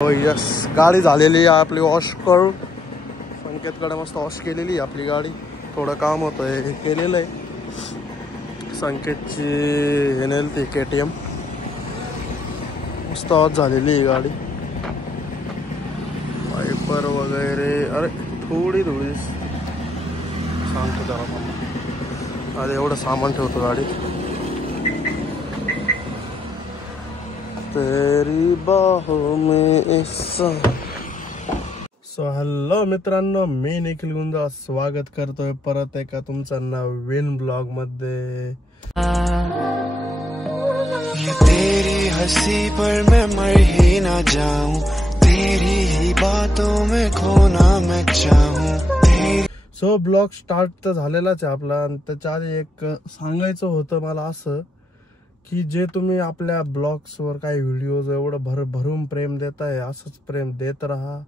Yes, गाडी झालेली आहे आपली वॉश करून. संकेतकडे मस्त वॉश केलेली आहे आपली गाडी. थोडं काम होतं हे केलेलं आहे. संकेतची हे नेल ती KTM मस्त वॉश झालेली आहे गाडी. वायपर वगैरे अरे थोडी सांगतो जरा. अरे एवढं सामान ठेवतो गाडीत. तेरी बाहों में सो हॅलो मित्रांनो, मी निखिल गुंजा स्वागत करतोय परत एका तुमचा नवीन ब्लॉग मध्ये. तेरी हंसी पर मैं मर ही ना जाऊं, तेरी ही बातों में खोना मैं चाहूं. सो ब्लॉग स्टार्ट तर झालेलाच आहे आपला. आणि त्याच्या आधी एक सांगायचं होतं मला असं की जे तुम्ही आपल्या ब्लॉग्सवर काही व्हिडिओज एवढं भरून प्रेम देताय, असंच प्रेम देत राहा.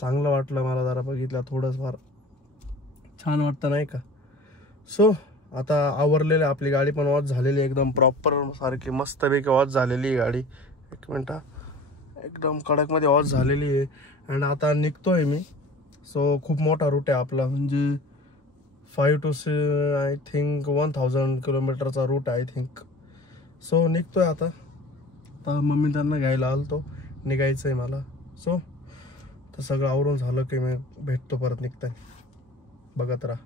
चांगलं वाटलं मला जरा बघितलं, थोडंच फार छान वाटतं नाही का. सो आता आवरलेली आपली गाडी पण वॉश झालेली, एकदम प्रॉपर सारखी मस्तपैकी वॉश झालेली गाडी. एक मिनटं, एकदम कडकमध्ये वॉश झालेली आहे. अँड आता निघतोय मी. सो खूप मोठा रूट आहे आपला, म्हणजे 5 to 6 आय थिंक 1000 किलोमीटरचा रूट आहे आय थिंक. सो निघतोय आता. मम्मी त्यांना घ्यायला आलतो, निघायचं आहे मला. सो तर सगळं आवरून झालं की मी भेटतो परत निघताय. बघत राहा.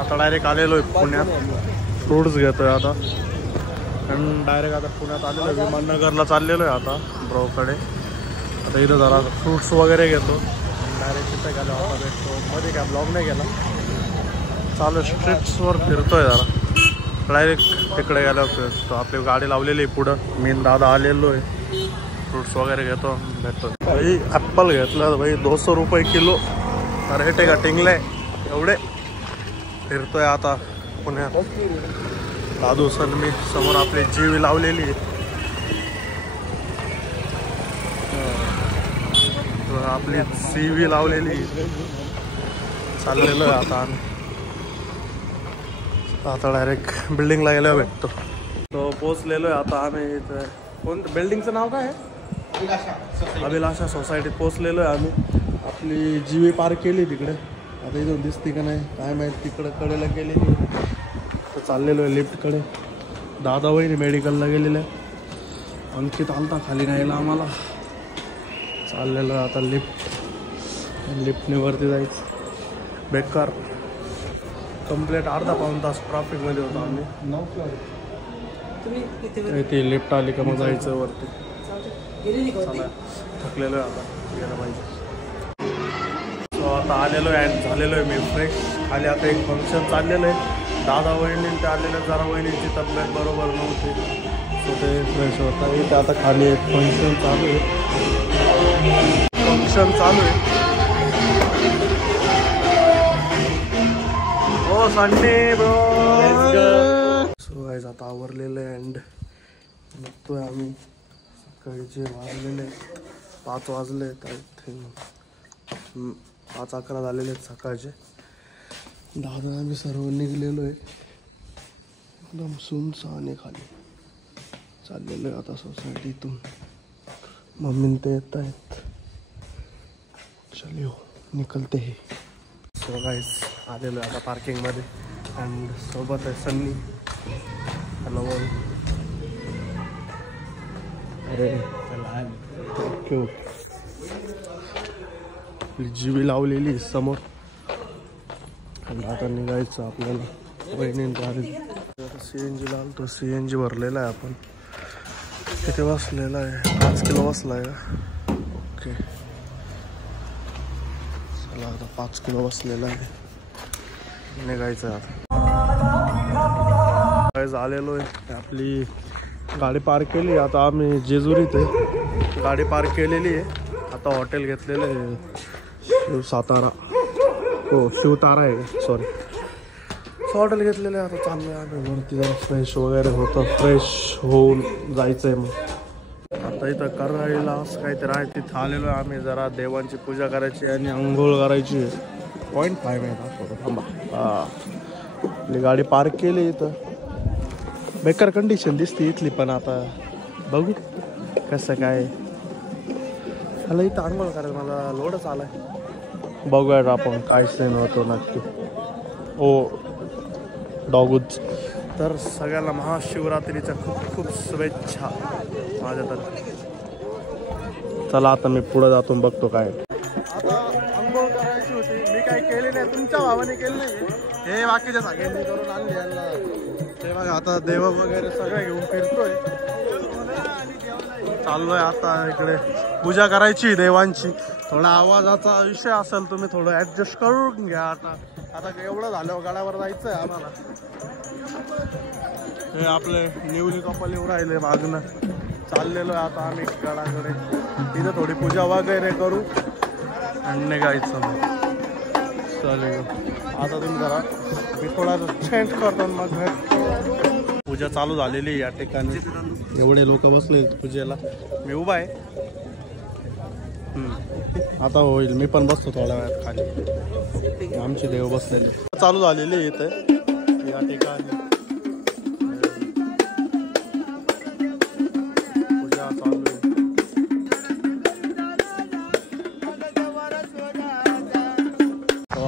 आता डायरेक्ट आलेलो आहे पुण्यात. फ्रूट्स घेतोय आता. आणि डायरेक्ट आता पुण्यात आलेलो आहे, विमाननगरला चाललेलो आहे आता ब्रोकडे. आता इथं जरा फ्रूट्स वगैरे घेतो. डायरेक्ट तिथे गेलो आता भेटतो. मध्ये काय ब्लॉग नाही गेला, चालू स्ट्रीट्सवर फिरतोय जरा. डायरेक्ट तिकडे गेलो फिरतो. आपली गाडी लावलेली पुढं. मी दादा आलेलो आहे. फ्रूट्स वगैरे घेतो, भेटतो. भाई ॲप्पल घेतलं भाई 200 रुपये किलो. रेट आहे का टिंगले एवढे. फिरतोय आता पुण्यात. दादू सर मी समोर आपली जीवी लावलेली आहे. आपली CV लावलेली. चाललेलो आहे आता आम्ही. आता डायरेक्ट बिल्डिंगला गेल्यावर भेटतो. तो पोचलेलो आहे आता आम्ही. इथं कोणतं बिल्डिंगचं नाव काय आहे? अभिलाषा सोसायटीत पोचलेलो आहे आम्ही. आपली जीवी पार्क केली तिकडे. आता इथून दिसते का नाही काय माहीत. तिकडं कडेला गेलेली. तर चाललेलो आहे लिफ्टकडे. दादा वहिनी मेडिकलला गेलेलं आहे. अंकित आलता खाली न्यायला आम्हाला. चाललेलं आता लिफ्टने वरती जायचं. बेकार कंप्लीट अर्धा पाऊण तास ट्रॅफिकमध्ये होतो आम्ही. ती लिफ्ट आली का मग जायचं वरती. चला थकलेलो आहे आता, गेलं पाहिजे. सो आता आलेलो आहे आणि झालेलो आहे मी फ्रेश. खाली आता एक फंक्शन चाललेलं आहे. दादा वहिनी ते आलेलं. जरा वहिनीची तब्येत बरोबर नव्हती, सो ते फ्रेश होता. इथे आता खाली एक फंक्शन चालू आहे. हो संडे ब्रो. सो गाईज आता आवरलेलं आहे अँड निघतोय आम्ही. सकाळीचे वाजलेले 5 वाजले आय थिंक. 5-11 झालेले आहेत सकाळचे. दादा आम्ही सर्व निघलेलो आहे. एकदम सुनसान आहे. खाली चाललेलो आहे आता सोसायटीतून. मम्मी ते येत आहेत. चलियो निकलते हे. सो गाईज आलेलो आहे आता पार्किंगमध्ये. अँड सोबत आहे सन्नी. हॅलो. अरे ओके ओके. आपली जीवी लावलेली समोर. आणि आता निघायचं आपल्याला. वहिनींच्या आधी CNG लावतो. CNG भरलेला आहे आपण. किती बसलेला आहे? 5 किलो बसला आहे का? ओके चला आता 5 किलो बसलेला आहे. निघायचं आता. आलेलो आहे. आपली गाडी पार्क केली. आता आम्ही जेजुरीत आहे. गाडी पार्क केलेली आहे. आता हॉटेल घेतलेलं आहे सातारा. हो शिवतारा आहे सॉरी. हॉटेल घेतलेलं आहे. आता चाललं आहे आम्ही वरती. जरा फ्रेश वगैरे होतं. फ्रेश होऊन जायचं आहे मग. आता इथं करळीला असं काहीतरी आहे, तिथं आलेलो आहे आम्ही. जरा देवांची पूजा करायची आणि आंघोळ करायची आहे. 0.5 मिनिट थांबा. आपली गाडी पार्क केली इथं. बेकार कंडिशन दिसते इथली, पण आता बघू कसं काय. मला इथं आंघोळ करायला मला लोडच आलाय. बघूया आपण काय सीन होतो नक्की. ओ डॉगूच. तर सगळ्यांना महाशिवरात्रीच्या खूप खूप शुभेच्छा माझ्यातर्फे. चला आता मी पुढे जातो बघतो काय. आता आंघोळ करायची होती, मी काही केली नाही, तुमच्या भावाने केली नाही. हे बाकीच्या सगळ्यांनी करून आणली यांना. ते बघा आता देव वगैरे सगळे घेऊन फिरतोय. चाललोय आता इकडे पूजा करायची देवांची. थोडा आवाजाचा विषय असेल तुम्ही थोडं ऍडजस्ट करून घ्या. आता एवढं झालं गडावर जायचंय आम्हाला. हे आपले निवली कपल येऊ राहिले मागणं. चाललेलो आहे आता आम्ही गडाकडे. तिथे थोडी पूजा वगैरे करू आणि निघायचं मग. चालेल आता तुम्ही जरा मी थोडा चेंज करतो मग. पूजा चालू झालेली या ठिकाणी. एवढे लोक बसले पूजेला, मी उभा आहे. आता होईल, मी पण बसतो थोड्या वेळात खाली. आमचे देव बसलेले चालू झालेली इथे या ठिकाणी. पूजा चालू आहे.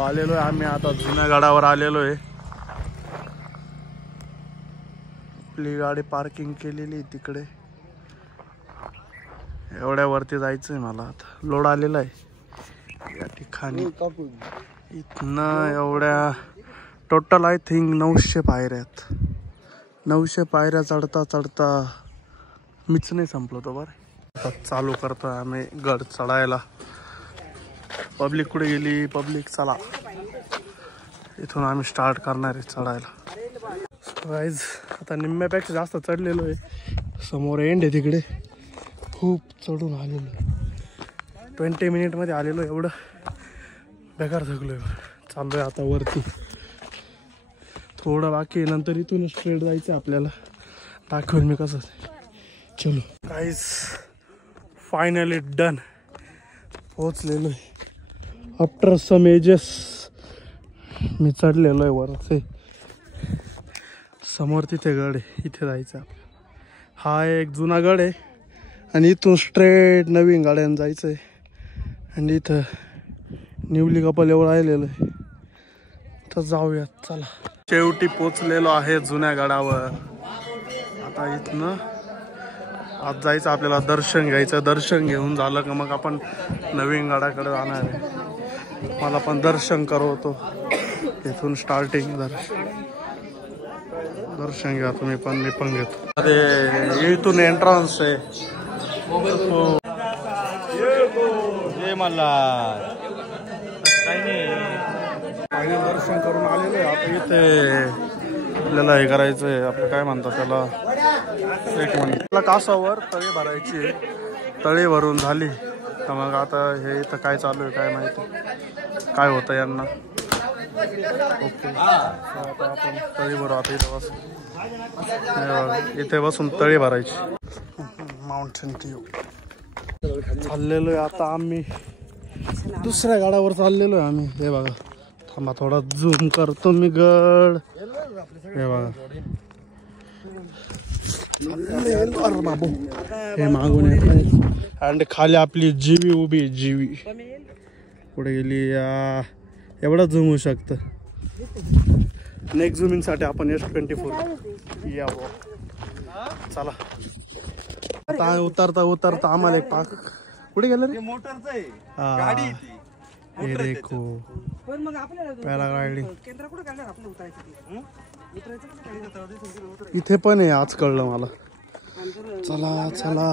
आलेलो आहे आम्ही आता जुन्या गडावर आलेलो आहे. आपली गाडी पार्किंग केलेली तिकडे. एवढ्या वरती जायचंय मला. आता लोड आलेला आहे या ठिकाणी. इथनं एवढ्या टोटल आय थिंक 900 पायऱ्यात. 900 पायऱ्या चढता चढता मीच नाही संपलो तो. बरं आता चालू करतो आम्ही गड चढायला. पब्लिक कुठे गेली? पब्लिक चला, इथून आम्ही स्टार्ट करणार आहे चढायला. गाईज आता निम्म्यापेक्षा जास्त चढलेलो आहे. समोर एंड आहे तिकडे. खूप चढून आलेलो. 20 मिनिटमध्ये आलेलो. एवढं बेकार थकलो. चाललोय आता वरती. थोडं बाकी नंतर इथून स्ट्रेट जायचं आपल्याला. दाखवेल मी कसं. चलो गाईज फायनली डन. पोहोचलेलो आहे आफ्टर सम एजेस. मी चढलेलो आहे वरचे. समोर तिथे गड आहे, इथे जायचं. हा एक जुना गड आहे आणि इथून स्ट्रेट नवीन गाड्यानं जायचं आहे. आणि इथं निवली कपल एवढं राहिलेलं आहे. तर जाऊयात चला. शेवटी पोचलेलो आहे जुन्या गडावर. आता इथनं आज जायचं आपल्याला, दर्शन घ्यायचं. दर्शन घेऊन झालं का मग आपण नवीन गडाकडे जाणार आहे. मला पण दर्शन करवतो इथून स्टार्टिंग. दर्शन घ्या तुम्ही पण, मी पण घेतो. अरे इथून एंट्रन्स आहे. मला फायनल दर्शन करून आलेलो आहे. आता इथे आपल्याला हे करायचं आहे, आपलं काय म्हणतात त्याला, एक मिनिट, कासावर तळी भरायची. तळी भरून झाली तर मग आता हे इथं काय चालू आहे काय माहिती, काय होतं यांना. ओके आता आपण तळी भरू. आता इथं बसून, इथे बसून तळी भरायची. माउंटेन व्ह्यू चाललेलो आहे आता आम्ही. दुसऱ्या गाडावर चाललेलो आहे आम्ही. हे बघा, थांबा थोडा झूम करतो मी गड. हे बघा बाबू, हे मागून येत. अँड खाली आपली जीवी उभी. जीवी पुढे गेली. एवढा झूम होऊ शकतं. नेक्स्ट झूमिंग साठी आपण S24 या. चला आता उतरता उतरता आम्हाला एक पाक. कुठे गेलं रे? मोटरचं आहे गाडी. हे देखो पॅराग्लायडिंग इथे पण आहे, आज कळलं मला. चला चला.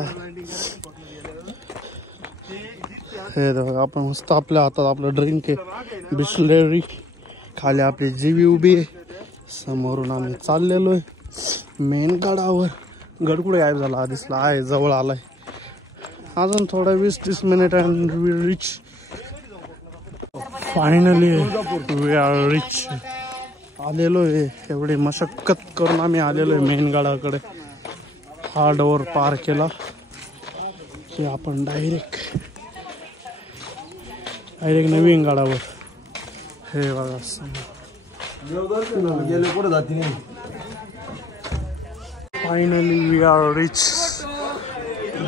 हे बघा आपण मस्त आपल्या हातात आपलं ड्रिंक आहे, बिस्लरी. खाली आपली जीवी उभी आहे. समोरून आम्ही चाललेलो आहे मेन गडावर. गड कुठे गायब झाला दिसला आहे, जवळ आलाय. अजून थोडा 20-30 minute and we reach. Finally we are reach. आलेलो आहे, एवढी मशक्कत करून आम्ही आलेलो आहे मेन गडाकडे. हा डोर पार केला की आपण डायरेक्ट नवीन गडावर. हे बघा फायनली वी आर रिच.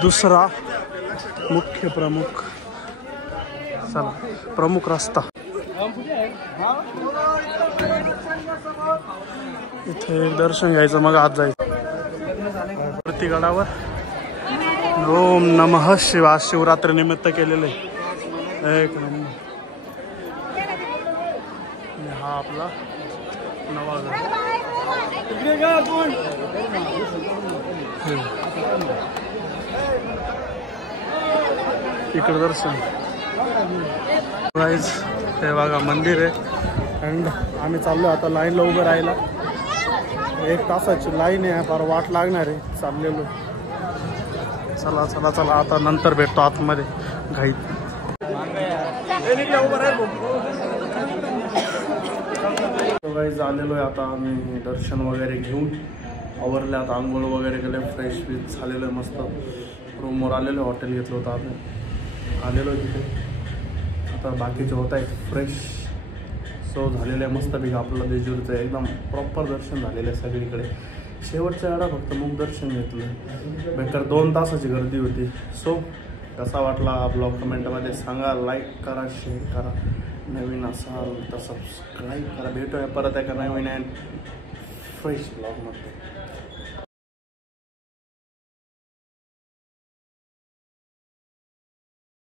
दुसरा मुख्य प्रमुख चला प्रमुख रस्ता इथे एक दर्शन घ्यायचं मग आज जायचं वरती गडावर. ओम नमः शिवाय शिवरात्री निमित्त केलेले एक नंबर. हा आपला नवा गड. इकडे दर्शन गाईज ते बघा मंदिर आहे. अँड आम्ही चाललो आता लाईनला उभं राहायला. 1 तासाची लाईन आहे. फार वाट लागणार आहे चाललेलो. चला चला चला आता नंतर भेटतो आतमध्ये घाईत. गाईज आलेलो आहे आता आम्ही दर्शन वगैरे घेऊन आवरले. आता आंघोळ वगैरे केले फ्रेश विथ झालेलं आहे मस्त. रूमवर आलेलो हॉटेल घेतलं होतं आम्ही आलेलो तिथे. आता बाकीचे होत आहेत फ्रेश. सो झालेलं आहे मस्तपैकी आपलं देजूरचं एकदम प्रॉपर दर्शन झालेलं आहे सगळीकडे. शेवटच्या वेळा फक्त मुख दर्शन घेतलं. बेकार 2 तासाची गर्दी होती. सो कसा वाटला हा ब्लॉग कमेंटमध्ये सांगा. लाईक करा, शेअर करा. नवीन असाल तर सबस्क्राईब करा. भेटूया परत एका नवीन अँड फ्रेश ब्लॉगमध्ये.